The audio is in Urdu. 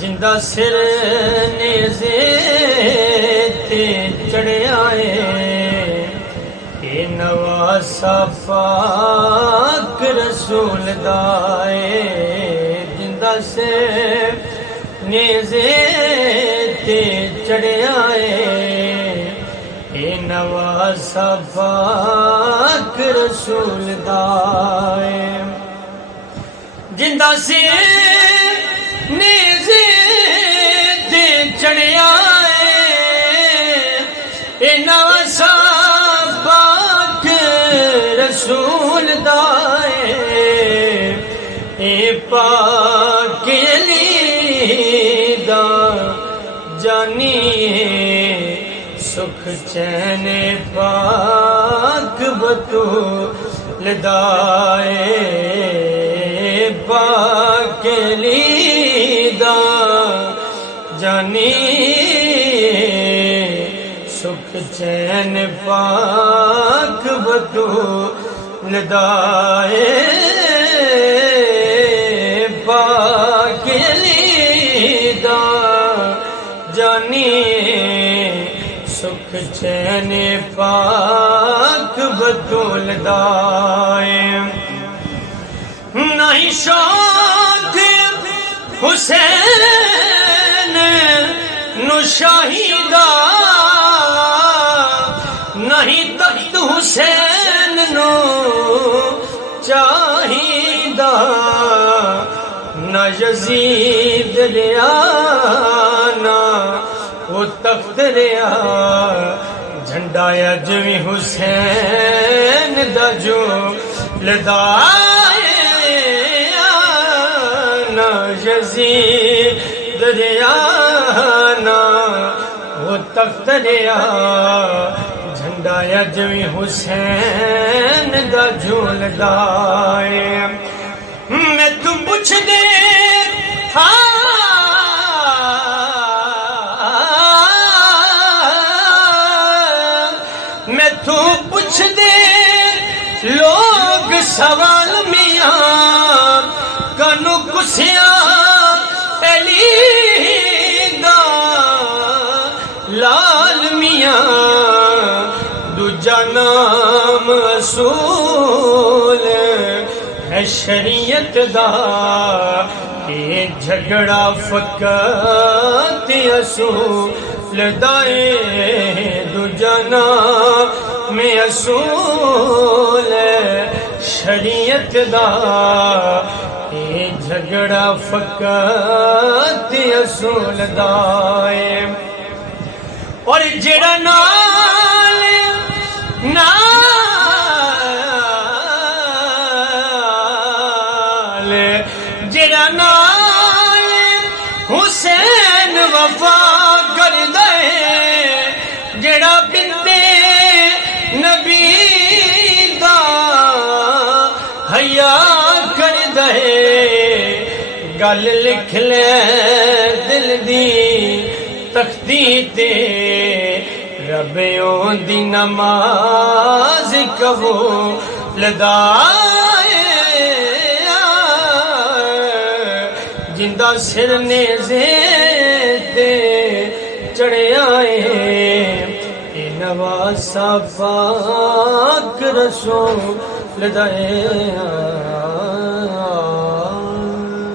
جندہ سر نیزے تے چڑھیا ہے، اے نواسا پاک رسول دا ہے۔ جندہ سر نیزے تے چڑھیا ہے، اے نواسا پاک رسول دا ہے۔ جندہ سر نیزے تے چڑھیا ہے، اے نواسا پاک رسول دا ہے۔ اے پاک علی دا جانی سکھ چین پاک بطول دا ہے۔ پاک علی دا جانی سکھ چین پاک بطول دا ہے۔ پاک علی دا جانی سکھ چین پاک بطول دا ہے۔ نہیں شوق حسین نو شاہیدہ، نہیں تخت حسین نو چاہیدہ، نہ یزید ریا نہ وہ تخت ریا، جھنڈا اجوی حسین دا جو لدائے، نہ یزید ریا نہ وہ تخت ریا، جھنڈا اجوی حسین دا جو لدائے۔ میں تو پوچھ دے میں تو پوچھ دے لوگ سوال میاں کنو کسیاں علی دا لال میاں، دوجا نام اصول ہے شریعت دا، یہ جھگڑا فقط اصول دائے، دوجا نام اصول شریعت دا، یہ جھگڑا فقط اصول دائے۔ اور جڑا نال جڑا نال حسین وفا کر دے، جڑا بنتے نبی دا حیا کر دے، گل لکھ لے دل دی تختی تے، رب اون دی نماز قبول دائے۔ جندہ سر نیزے تے چڑھیا ہے، اے نواسا پاک رسول دا ہے۔